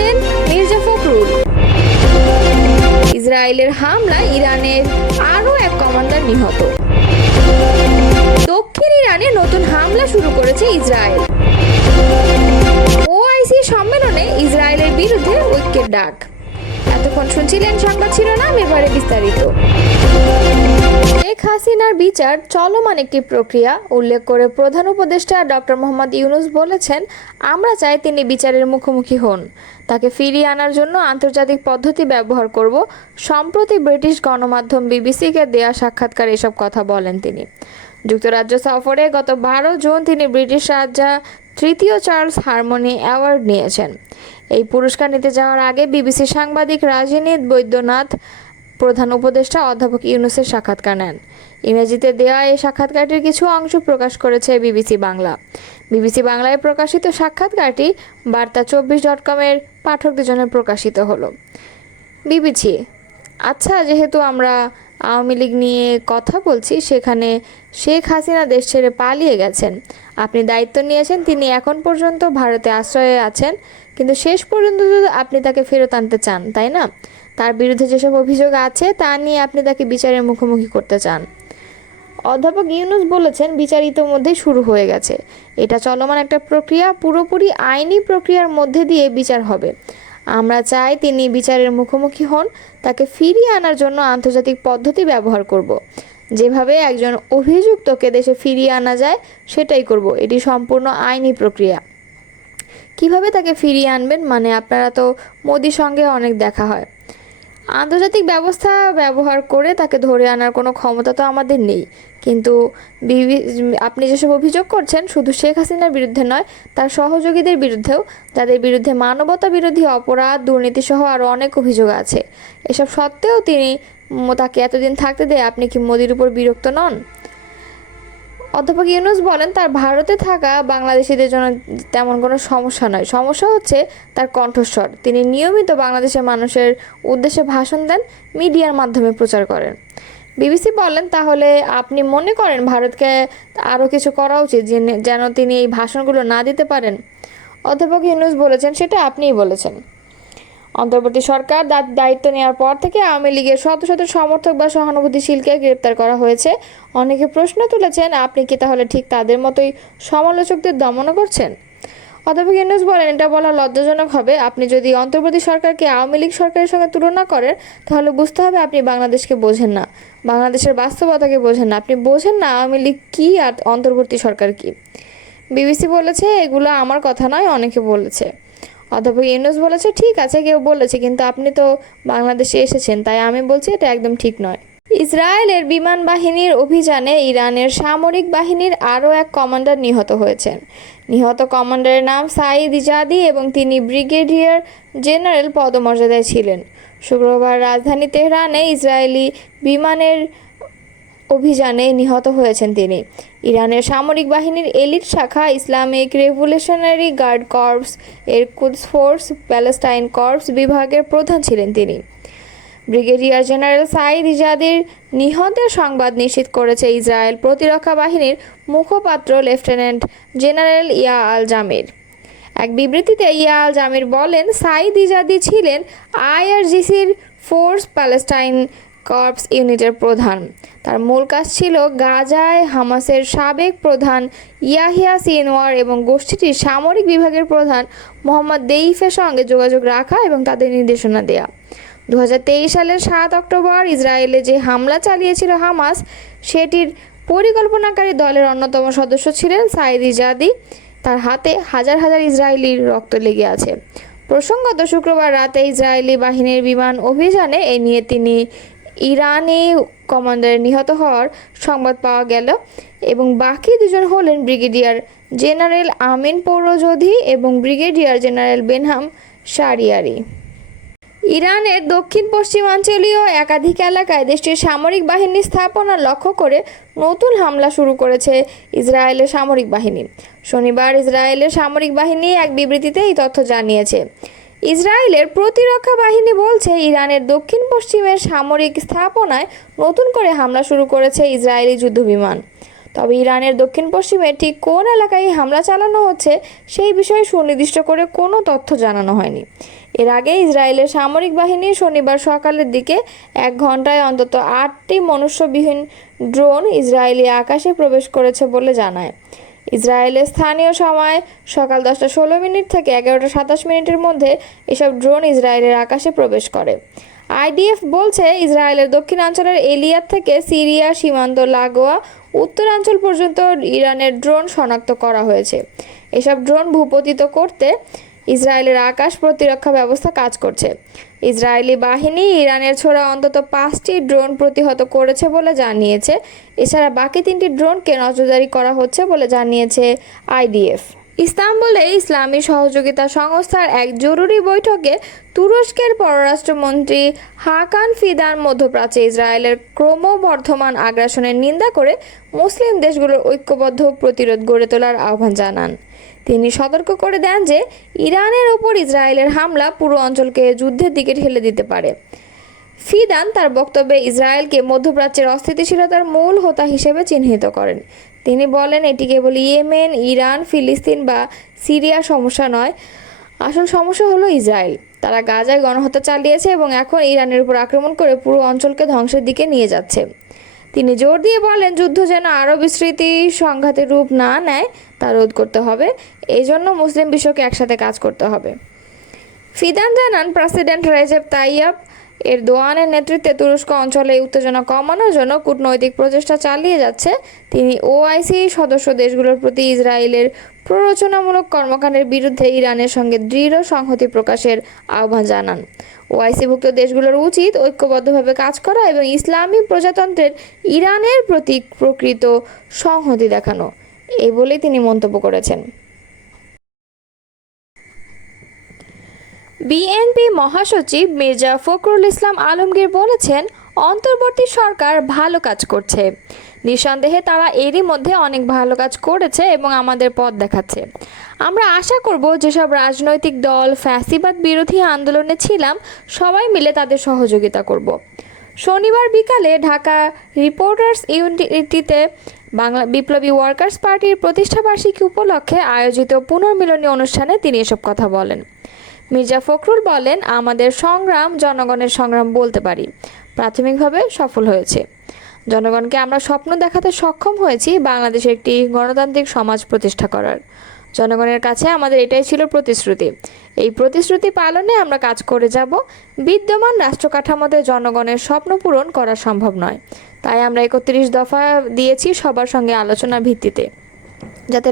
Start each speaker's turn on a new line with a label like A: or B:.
A: করেছেন মির্জা ফখরুল। ইসরায়েলের হামলায় ইরানের আরও এক কমান্ডার নিহত। দক্ষিণ ইরানে নতুন হামলা শুরু করেছে ইসরায়েল। ওআইসি সম্মেলনে ইসরায়েলের বিরুদ্ধে ঐক্যের ডাক। এতক্ষণ শুনছিলেন সংবাদ শিরোনাম, এবারে বিস্তারিত। শেখ হাসিনার বিচার চলমান একটি প্রক্রিয়া, উল্লেখ করে প্রধান উপদেষ্টা ডক্টর মোহাম্মদ ইউনুস বলেছেন, আমরা চাই তিনি বিচারের মুখোমুখি হন। তাকে ফিরিয়ে আনার জন্য আন্তর্জাতিক পদ্ধতি ব্যবহার করব। সম্প্রতি ব্রিটিশ গণমাধ্যম বিবিসিকে দেয়া সাক্ষাৎকার এসব কথা বলেন তিনি। যুক্তরাজ্য সফরে গত বারো জুন তিনি ব্রিটিশ রাজা তৃতীয় চার্লস হারমোনি অ্যাওয়ার্ড নিয়েছেন। এই পুরস্কার নিতে যাওয়ার আগে বিবিসি সাংবাদিক রাজনীত বৈদ্যনাথ, প্রধান উপদেষ্টা অধ্যাপক ইউনুসের সাক্ষাৎকার নেন। ইংরেজিতে দেওয়া এই সাক্ষাৎকারটির কিছু অংশ প্রকাশ করেছে বিবিসি বাংলা। বিবিসি বাংলায় প্রকাশিত সাক্ষাৎকারটি বার্তা চব্বিশ ডট কমের পাঠকদের জন্য প্রকাশিত হলো। বিবিসি আচ্ছা যেহেতু আমরা আওয়ামী লীগ নিয়ে কথা বলছি, সেখানে শেখ হাসিনা দেশ ছেড়ে পালিয়ে গেছেন। আপনি দায়িত্ব নিয়েছেন, তিনি এখন পর্যন্ত ভারতে আশ্রয়ে আছেন, কিন্তু শেষ পর্যন্ত তো আপনি তাকে ফেরত আনতে চান, তাই না? তার বিরুদ্ধে যেসব অভিযোগ আছে, তা নিয়ে আপনি তাকে বিচারের মুখোমুখি করতে চান। অধ্যাপক ইউনুস বলেছেন বিচার ইতোমধ্যেই শুরু হয়ে গেছে। এটা চলমান একটা প্রক্রিয়া, পুরোপুরি আইনি প্রক্রিয়ার মধ্যে দিয়ে বিচার হবে। আমরা চাই তিনি বিচারের মুখোমুখি হন, তাকে ফিরিয়ে আনার জন্য আন্তর্জাতিক পদ্ধতি ব্যবহার করব। যেভাবে একজন অভিযুক্তকে দেশে ফিরিয়ে আনা যায়, সেটাই করব। এটি সম্পূর্ণ আইনি প্রক্রিয়া। কীভাবে তাকে ফিরিয়ে আনবেন? মানে আপনারা তো মোদির সঙ্গে অনেক দেখা হয়। আন্তর্জাতিক ব্যবস্থা ব্যবহার করে তাকে ধরে আনার কোনো ক্ষমতা তো আমাদের নেই। কিন্তু আপনি যেসব অভিযোগ করছেন শুধু শেখ হাসিনার বিরুদ্ধে নয়, তার সহযোগীদের বিরুদ্ধেও, যাদের বিরুদ্ধে মানবতা বিরোধী অপরাধ, দুর্নীতিসহ আরও অনেক অভিযোগ আছে। এসব সত্ত্বেও তিনি তাকে এতদিন থাকতে দেয়, আপনি কি মোদির উপর বিরক্ত নন? অধ্যাপক ইউনুস বলেন, তার ভারতে থাকা বাংলাদেশিদের জন্য তেমন কোনো সমস্যা নয়। সমস্যা হচ্ছে তার কণ্ঠস্বর। তিনি নিয়মিত বাংলাদেশের মানুষের উদ্দেশ্যে ভাষণ দেন, মিডিয়ার মাধ্যমে প্রচার করেন। বিবিসি বলেন, তাহলে আপনি মনে করেন ভারতকে আরও কিছু করা উচিত যেন তিনি এই ভাষণগুলো না দিতে পারেন? অধ্যাপক ইউনুস বলেছেন, সেটা আপনিই বলেছেন। অন্তর্বর্তী সরকার দায়িত্ব নেওয়ার পর থেকে আওয়ামী লীগের শত শত সমর্থক বা সহানুভূতিশীলকে গ্রেপ্তার করা হয়েছে। অনেকে প্রশ্ন তুলেছেন, আপনি কি তাহলে ঠিক তাদের মতোই সমালোচকদের দমন করছেন? অধ্যাপক ইউনুস বলেন, এটা বলা লজ্জাজনক হবে। আপনি যদি অন্তর্বর্তী সরকারকে আওয়ামী লীগ সরকারের সঙ্গে তুলনা করেন, তাহলে বুঝতে হবে আপনি বাংলাদেশকে বোঝেন না। বাংলাদেশের বাস্তবতাকে বোঝেন না। আপনি বোঝেন না আওয়ামী লীগ কী আর অন্তর্বর্তী সরকার কী। বিবিসি বলেছে, এগুলো আমার কথা নয়, অনেকে বলেছে। অধ্যাপক ইউনুস বলেছে, ঠিক আছে, কেউ বলেছে, কিন্তু আপনি তো বাংলাদেশে এসেছেন, তাই আমি বলছি এটা একদম ঠিক নয়। ইসরায়েলের বিমান বাহিনীর অভিযানে ইরানের সামরিক বাহিনীর আরও এক কমান্ডার নিহত হয়েছেন। নিহত কমান্ডারের নাম সাইদ ইজাদি এবং তিনি ব্রিগেডিয়ার জেনারেল পদমর্যাদায় ছিলেন। শুক্রবার রাজধানী তেহরানে ইসরায়েলি বিমানের অভিযানে নিহত হয়েছেন তিনি। ইরানের সামরিক বাহিনীর এলিট শাখা ইসলামিক রেভলিউশনারি গার্ড কর্পস এর কুদস ফোর্স, প্যালেস্টাইন কর্পস বিভাগের প্রধান ছিলেন তিনি। ব্রিগেডিয়ার জেনারেল সাইদ ইজাদির নিহতের সংবাদ নিশ্চিত করেছে ইসরায়েল প্রতিরক্ষা বাহিনীর মুখপাত্র lieutenant general Eyal Zamir. এক বিবৃতিতে ইয়া আল জামির বলেন, সাইদ ইজাদি ছিলেন আইআরজিসির ফোর্স, প্যালেস্টাইন কর্পস ইউনিটের প্রধান। তার মূল কাজ ছিল গাজায় হামাসের সাবেক প্রধান ইয়াহিয়া সিনওয়ার এবং গোষ্ঠীটির সামরিক বিভাগের প্রধান মোহাম্মদ দেইফের সঙ্গে যোগাযোগ রাখা এবং তাদের নির্দেশনা দেয়া। দু সালের সাত অক্টোবর ইসরায়েলে যে হামলা চালিয়েছিল হামাস, সেটির পরিকল্পনাকারী দলের অন্যতম সদস্য ছিলেন সাইদ ইজাদি। তার হাতে হাজার হাজার ইসরায়েলির রক্ত লেগে আছে। প্রসঙ্গত শুক্রবার রাতে ইসরায়েলি বাহিনীর বিমান অভিযানে এ নিয়ে তিনি ইরানি কমান্ডার নিহত হওয়ার সংবাদ পাওয়া গেল এবং বাকি দুজন হলেন ব্রিগেডিয়ার জেনারেল আমিন পৌরজোধি এবং ব্রিগেডিয়ার জেনারেল বেনহাম শারিয়ারি। ইরানের দক্ষিণ পশ্চিমাঞ্চলীয় একাধিক এলাকায় দেশটির সামরিক বাহিনী স্থাপনা লক্ষ্য করে নতুন হামলা শুরু করেছে ইসরায়েলের সামরিক বাহিনী। শনিবার ইসরায়েলের সামরিক বাহিনী এক বিবৃতিতে এই তথ্য জানিয়েছে। ইসরায়েলের প্রতিরক্ষা বাহিনী বলছে ইরানের দক্ষিণ পশ্চিমের সামরিক স্থাপনায় নতুন করে হামলা শুরু করেছে ইসরায়েলি যুদ্ধবিমান। তবে ইরানের দক্ষিণ পশ্চিমে ঠিক কোন এলাকায় হামলা চালানো হচ্ছে সেই বিষয়ে সুনির্দিষ্ট করে কোনো তথ্য জানানো হয়নি। এর আগে ইসরায়েলের সামরিক বাহিনী শনিবার সকালের দিকে এক ঘন্টায় অন্তত আটটি মনুষ্যবিহীন ড্রোন ইসরায়েলি আকাশে প্রবেশ করেছে বলে জানায়। ইসরায়েলের স্থানীয় সময় সকাল দশটা ষোলো মিনিট থেকে এগারোটা সাতাশ মিনিটের মধ্যে এসব ড্রোন ইসরায়েলের আকাশে প্রবেশ করে। আইডিএফ বলছে, ইসরায়েলের দক্ষিণাঞ্চলের এলিয়ার থেকে সিরিয়া, সীমান্ত লাগোয়া, উত্তরাঞ্চল পর্যন্ত ইরানের ড্রোন শনাক্ত করা হয়েছে। এসব ড্রোন ভূপতিত করতে ইসরায়েলের আকাশ প্রতিরক্ষা ব্যবস্থা কাজ করছে। ইসরায়েলি বাহিনী ইরানের ছোড়া অন্তত পাঁচটি ড্রোন প্রতিহত করেছে বলে জানিয়েছে। এছাড়া বাকি তিনটি ড্রোনকে নজরদারি করা হচ্ছে বলে জানিয়েছে আইডিএফ। ইস্তাম্বুলে ইসলামী সহযোগিতা সংস্থার এক জরুরি বৈঠকে তুরস্কের পররাষ্ট্রমন্ত্রী হাকান ফিদান মধ্যপ্রাচ্যে ইসরায়েলের ক্রমবর্ধমান আগ্রাসনের নিন্দা করে মুসলিম দেশগুলোর ঐক্যবদ্ধ প্রতিরোধ গড়ে তোলার আহ্বান জানান। তিনি সতর্ক করে দেন যে ইরানের ওপর ইসরায়েলের হামলা পুরো অঞ্চলকে যুদ্ধের দিকে ঠেলে দিতে পারে। ফিদান তার বক্তব্যে ইসরায়েলকে মধ্যপ্রাচ্যের অস্থিতিশীলতার মূল হোতা হিসেবে চিহ্নিত করেন। তিনি বলেন, এটি কেবল ইয়েমেন, ইরান, ফিলিস্তিন বা সিরিয়ার সমস্যা নয়। আসল সমস্যা হলো ইসরায়েল। তারা গাজায় গণহত্যা চালিয়েছে এবং এখন ইরানের উপর আক্রমণ করে পুরো অঞ্চলকে ধ্বংসের দিকে নিয়ে যাচ্ছে। তিনি জোর দিয়ে বলেন, যুদ্ধ যেন আরও বিস্তৃতি সংঘাতের রূপ না নেয়, তা রোধ করতে হবে। এই জন্য মুসলিম বিশ্বকে একসাথে কাজ করতে হবে। ফিদান জানান, প্রেসিডেন্ট রেজেব তাইয়াব এর দোয়ানের নেতৃত্বে তুরস্ক অঞ্চলে উত্তেজনা কমানোর জন্য কূটনৈতিক প্রচেষ্টা চালিয়ে যাচ্ছে। তিনি ওআইসি সদস্য দেশগুলোর প্রতি ইসরায়েলের প্ররোচনামূলক কর্মকাণ্ডের বিরুদ্ধে ইরানের সঙ্গে দৃঢ় সংহতি প্রকাশের আহ্বান জানান। ওআইসিভুক্ত দেশগুলোর উচিত ঐক্যবদ্ধভাবে কাজ করা এবং ইসলামী প্রজাতন্ত্রের ইরানের প্রতি প্রকৃত সংহতি দেখানো। এই বলেই তিনি মন্তব্য করেছেন। বিএনপি মহাসচিব মির্জা ফখরুল ইসলাম আলমগীর বলেছেন, অন্তর্বর্তী সরকার ভালো কাজ করছে। নিঃসন্দেহে তারা এরই মধ্যে অনেক ভালো কাজ করেছে এবং আমাদের পথ দেখাচ্ছে। আমরা আশা করব যেসব রাজনৈতিক দল ফ্যাসিবাদ বিরোধী আন্দোলনে ছিলাম, সবাই মিলে তাদের সহযোগিতা করব। শনিবার বিকালে ঢাকা রিপোর্টার্স ইউনিটিতে বাংলা বিপ্লবী ওয়ার্কার্স পার্টির প্রতিষ্ঠাবার্ষিকী উপলক্ষে আয়োজিত পুনর্মিলনী অনুষ্ঠানে তিনি এসব কথা বলেন। মির্জা ফখরুল বলেন, আমাদের সংগ্রাম, জনগণের সংগ্রাম বলতে পারি। প্রাথমিকভাবে সফল হয়েছে। জনগণকে আমরা স্বপ্ন দেখাতে সক্ষম হয়েছি বাংলাদেশে একটি গণতান্ত্রিক সমাজ প্রতিষ্ঠা করার। জনগণের কাছে আমাদের এটাই ছিল প্রতিশ্রুতি। এই প্রতিশ্রুতি পালনে আমরা কাজ করে যাব। বিদ্যমান রাষ্ট্র কাঠামোতে জনগণের স্বপ্ন পূরণ করা সম্ভব নয়। তাই আমরা একত্রিশ দফা দিয়েছি সবার সঙ্গে আলোচনার ভিত্তিতে। যাতে